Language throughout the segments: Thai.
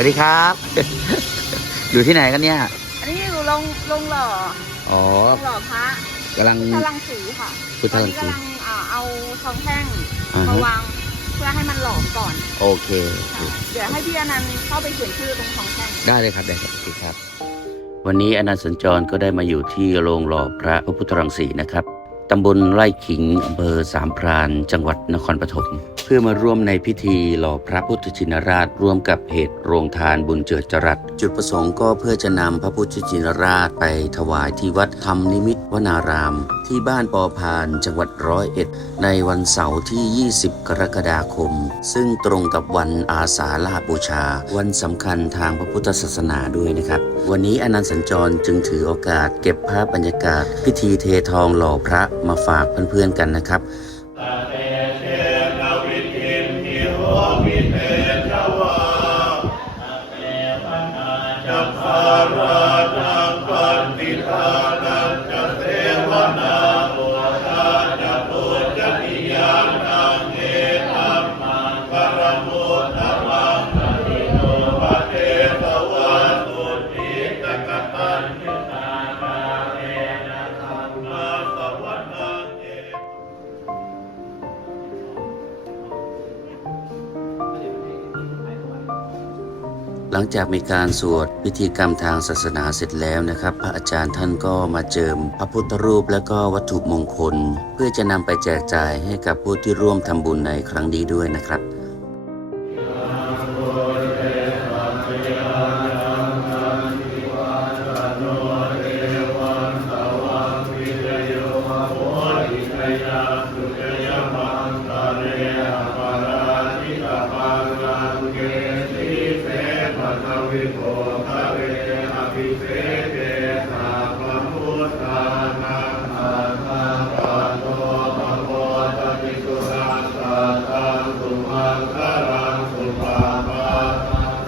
วัสดีครับ อยู่ที่ไหนกันเนี่ย อันนี้อยู่ลงลงหล่ออ๋อลงหล่อพระกำลังพุทธลังสีค่ะพุทธตอนลังนี้สี กำลังอ่าเอาทองแท่งอ่าฮะ มาวางเพื่อให้มันหลอมก่อนโอเค ค่ะเดี๋ยวให้พี่อนันต์เข้าไปเขียนชื่อตรงทองแท่ง ได้เลยครับได้ครับโอเคครับ วันนี้อนันต์สัญจรก็ได้มาอยู่ที่โรงหล่อพระพระพุทธรังสีนะครับตำบลไร่ขิงอำเภอสามพราน จังหวัดนครปฐมเพื่อมาร่วมในพิธีหล่อพระพุทธชินราช ร่วมกับเพจโรงทานบุญเจิดจรัส จุดประสงค์ก็เพื่อจะนำพระพุทธชินราชไปถวายที่วัดธรรมนิมิตวนาราม ที่บ้านปอพานจังหวัดร้อยเอ็ด ในวันเสาร์ที่ 20 กรกฎาคม ซึ่งตรงกับวันอาสาฬหบูชา วันสำคัญทางพระพุทธศาสนาด้วยนะครับ วันนี้อนันต์สัญจรจึงถือโอกาสเก็บภาพบรรยากาศ พิธีเททองหล่อพระมาฝากเพื่อนๆกันนะครับ Sarah. หลังจากมีการสวดพิธีกรรมทางศาสนาเสร็จแล้วนะครับ พระอาจารย์ท่านก็มาเจิม พระพุทธรูปและก็วัตถุมงคล เพื่อจะนำไปแจกจ่ายให้กับผู้ที่ร่วมทำบุญในครั้งนี้ด้วยนะครับ สวิโภคเวอภิเศเตสาพพุทธานาคาสาโตปโพตติสุราสาตังสุมังคารังสุปาปา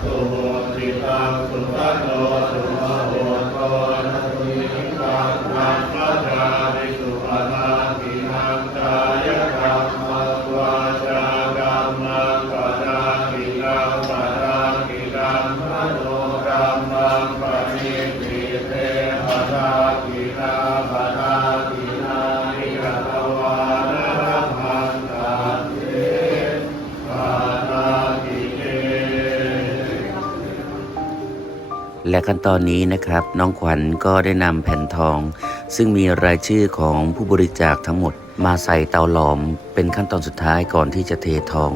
สุโหติตังสุตโต และขั้นตอนนี้นะครับ น้องขวัญก็ได้นำแผ่นทอง ซึ่งมีรายชื่อของผู้บริจาคทั้งหมด มาใส่เตาหลอม เป็นขั้นตอนสุดท้ายก่อนที่จะเททอง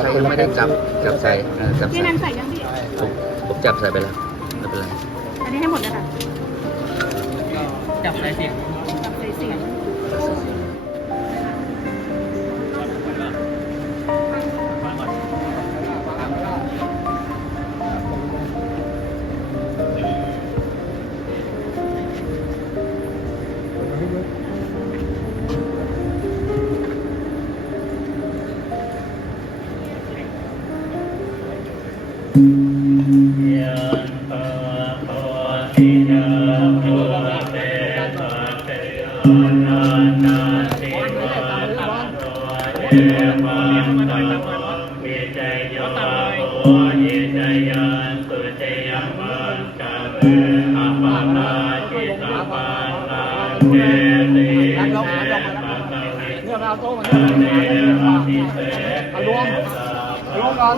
ใครไม่ได้จับจับใส่เออจับพี่อใส่นันต์ใส่ยังพี่ ผมผมจับใส่ไปแล้วไม่เป็นไร อันนี้ให้หมดเลยค่ะ จับสายเสียง ยิจยาสุจยมันกังเออปานาจิตาปานาเจติเสปัตวิเรื่อราวโตมันเนรติเสอารวมรวมกัน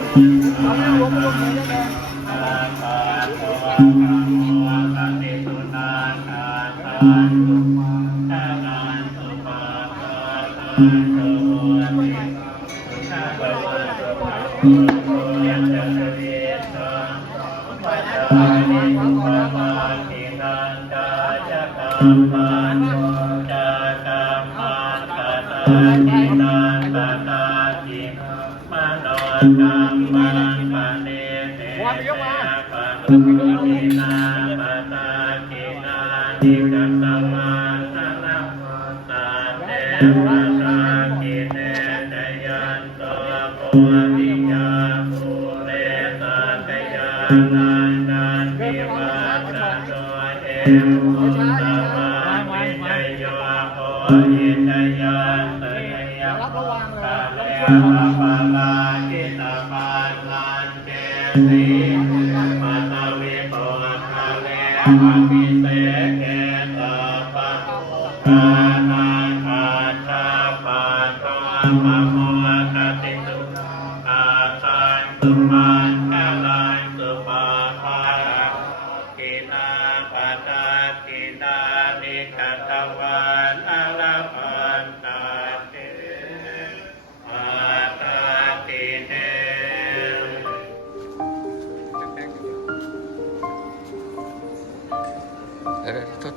ทินันตตาจิมโนกรรมันปเนเตปะโมทินาปตาจินาทิกัสมาสนะตาเตปะตาจิเนตยันตโพธิยาภูเรตตยานานันติวัตตโตเอวุตตะวันวิจโยโห ปะลากิตาปาลานเจสีปัตตวิโปทะเลภะมิเสเกต เออโทษ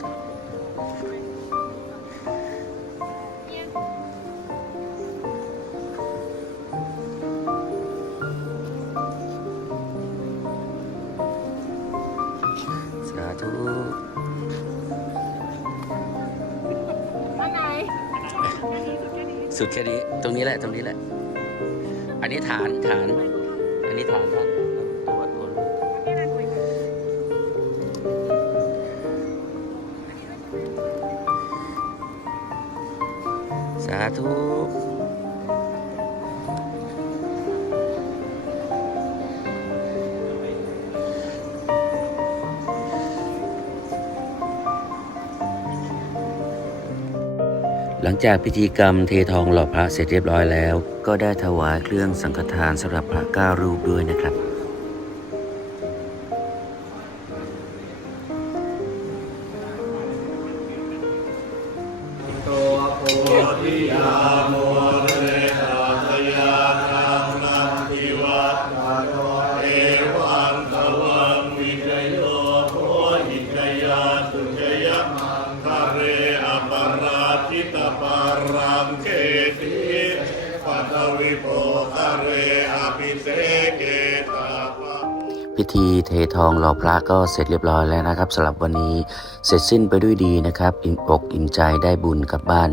สาธุอันไหนสุดแค่นี้ ตรงนี้แหละ ตรงนี้แหละ อันนี้ฐาน ฐาน อันนี้ฐานท่าน ธุหลังจากพิธีกรรมเททองหล่อพระเสร็จเรียบร้อยแล้ว ก็ได้ถวายเครื่องสังฆทานสำหรับพระเก้ารูปด้วยนะครับ ธีเททองหล่อพระก็เสร็จเรียบร้อยแล้วนะครับสำหรับวันนี้เสร็จสิ้นไปด้วยดีนะครับ อิ่มอกอิ่มใจได้บุญกลับบ้าน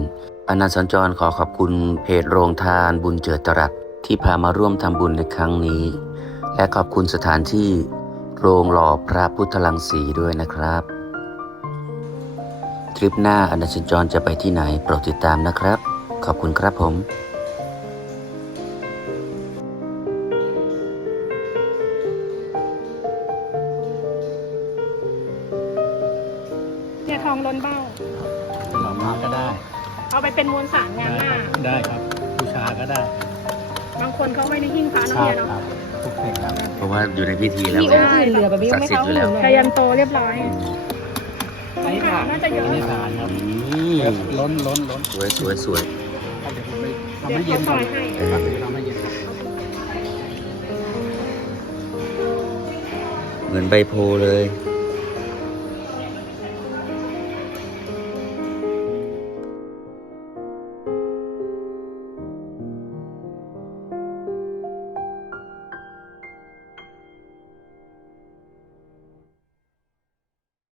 อนันต์สัญจรขอขอบคุณเพจโรงทานบุญเจิดจรัสที่พามาร่วมทำบุญในครั้งนี้ และขอบคุณสถานที่โรงหล่อพระพุทธลังสีด้วยนะครับ ทริปหน้าอนันต์สัญจรจะไปที่ไหนโปรดติดตามนะครับ ขอบคุณครับผม พระคเนาะรัเนี่ยเนาะครับทุกสิ่งครับเพราะว่าอยู่ในพิธีแล้วมีองค์อื่นเหลือแบบนี้ศักไม่ดิ์สิทธิ์เข้าอยู่แล้วหูชายันโตเรียบร้อยอันนี้น่าจะเยอะ อันนี้ฐานครับอืมล้นล้นล้นสวยสวยสวยเดี๋ยวผมไปทำเดี๋ยวให้เย็นเขาซก่ออนยให้ครับเดี๋ยวทำให้เย็นครับเหมือนใบโพเลยค